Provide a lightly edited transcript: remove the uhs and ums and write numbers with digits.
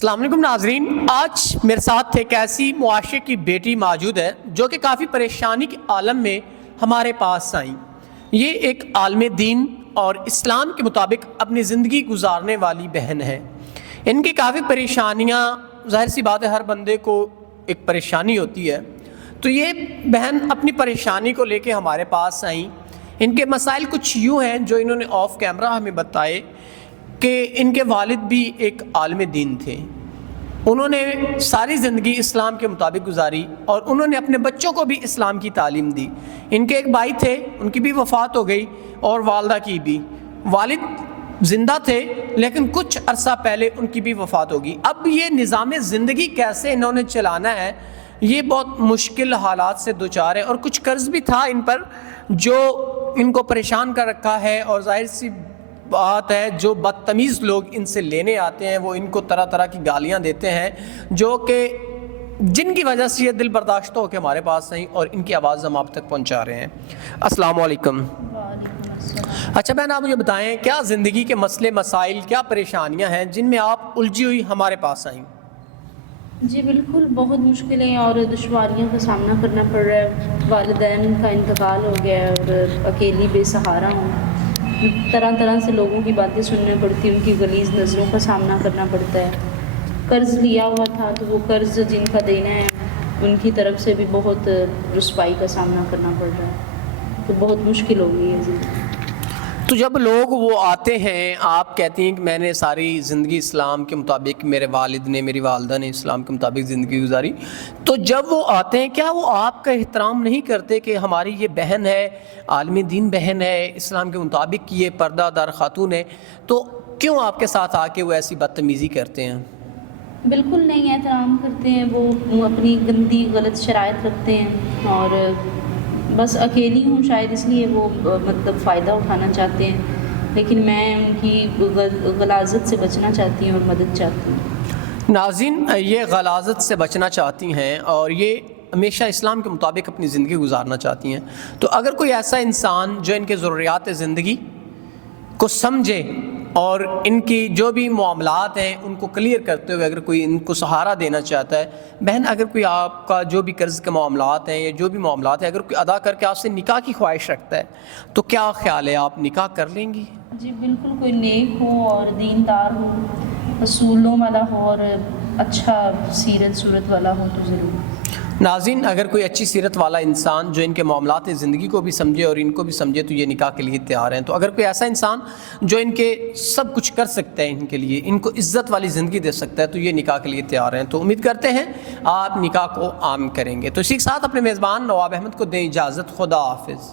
السلام علیکم ناظرین، آج میرے ساتھ ایک ایسی معاشرے کی بیٹی موجود ہے جو کہ کافی پریشانی کے عالم میں ہمارے پاس آئیں۔ یہ ایک عالم دین اور اسلام کے مطابق اپنی زندگی گزارنے والی بہن ہے۔ ان کی کافی پریشانیاں، ظاہر سی بات ہے ہر بندے کو ایک پریشانی ہوتی ہے، تو یہ بہن اپنی پریشانی کو لے کے ہمارے پاس آئیں۔ ان کے مسائل کچھ یوں ہیں جو انہوں نے آف کیمرہ ہمیں بتائے کہ ان کے والد بھی ایک عالم دین تھے، انہوں نے ساری زندگی اسلام کے مطابق گزاری اور انہوں نے اپنے بچوں کو بھی اسلام کی تعلیم دی۔ ان کے ایک بھائی تھے، ان کی بھی وفات ہو گئی اور والدہ کی بھی۔ والد زندہ تھے لیکن کچھ عرصہ پہلے ان کی بھی وفات ہوگی۔ اب یہ نظام زندگی کیسے انہوں نے چلانا ہے، یہ بہت مشکل حالات سے دوچار ہے، اور کچھ قرض بھی تھا ان پر جو ان کو پریشان کر رکھا ہے، اور ظاہر سی بات ہے جو بدتمیز لوگ ان سے لینے آتے ہیں وہ ان کو طرح طرح کی گالیاں دیتے ہیں، جو کہ جن کی وجہ سے یہ دل برداشت ہو کے ہمارے پاس آئیں اور ان کی آواز ہم آپ تک پہنچا رہے ہیں۔ السلام علیکم۔ اچھا بہن، آپ مجھے بتائیں کیا زندگی کے مسئلے مسائل، کیا پریشانیاں ہیں جن میں آپ الجھی ہوئی ہمارے پاس آئیں؟ جی بالکل، بہت مشکلیں اور دشواریوں کا سامنا کرنا پڑ رہا ہے۔ والدین کا انتقال ہو گیا ہے اور اکیلی بے سہارا ہوں۔ طرح طرح سے لوگوں کی باتیں سننے پڑتی ہیں، ان کی غلیظ نظروں کا سامنا کرنا پڑتا ہے۔ قرض لیا ہوا تھا تو وہ قرض جن کا دینا ہے ان کی طرف سے بھی بہت رسوائی کا سامنا کرنا پڑ رہا ہے، تو بہت مشکل ہو گئی ہے زندگی۔ تو جب لوگ وہ آتے ہیں، آپ کہتی ہیں کہ میں نے ساری زندگی اسلام کے مطابق، میرے والد نے، میری والدہ نے اسلام کے مطابق زندگی گزاری، تو جب وہ آتے ہیں کیا وہ آپ کا احترام نہیں کرتے کہ ہماری یہ بہن ہے، عالم دین بہن ہے، اسلام کے مطابق یہ پردہ دار خاتون ہے، تو کیوں آپ کے ساتھ آ کے وہ ایسی بدتمیزی کرتے ہیں؟ بالکل نہیں احترام کرتے ہیں، وہ اپنی گندی غلط شرائط رکھتے ہیں، اور بس اکیلی ہوں شاید اس لیے وہ مطلب فائدہ اٹھانا چاہتے ہیں، لیکن میں ان کی غلاظت سے بچنا چاہتی ہوں اور مدد چاہتی ہوں۔ ناظرین، یہ غلاظت سے بچنا چاہتی ہیں اور یہ ہمیشہ اسلام کے مطابق اپنی زندگی گزارنا چاہتی ہیں، تو اگر کوئی ایسا انسان جو ان کے ضروریات زندگی کو سمجھے اور ان کی جو بھی معاملات ہیں ان کو کلیئر کرتے ہوئے اگر کوئی ان کو سہارا دینا چاہتا ہے، بہن اگر کوئی آپ کا جو بھی قرض کے معاملات ہیں یا جو بھی معاملات ہیں اگر کوئی ادا کر کے آپ سے نکاح کی خواہش رکھتا ہے تو کیا خیال ہے، آپ نکاح کر لیں گی؟ جی بالکل، کوئی نیک ہو اور دیندار ہو، اصولوں والا ہو اور اچھا سیرت صورت والا ہو تو ضرور۔ ناظرین، اگر کوئی اچھی سیرت والا انسان جو ان کے معاملات زندگی کو بھی سمجھے اور ان کو بھی سمجھے تو یہ نکاح کے لیے تیار ہیں۔ تو اگر کوئی ایسا انسان جو ان کے سب کچھ کر سکتا ہے، ان کے لیے ان کو عزت والی زندگی دے سکتا ہے، تو یہ نکاح کے لیے تیار ہیں۔ تو امید کرتے ہیں آپ نکاح کو عام کریں گے۔ تو اسی کے ساتھ اپنے میزبان نواب احمد کو دیں اجازت۔ خدا حافظ۔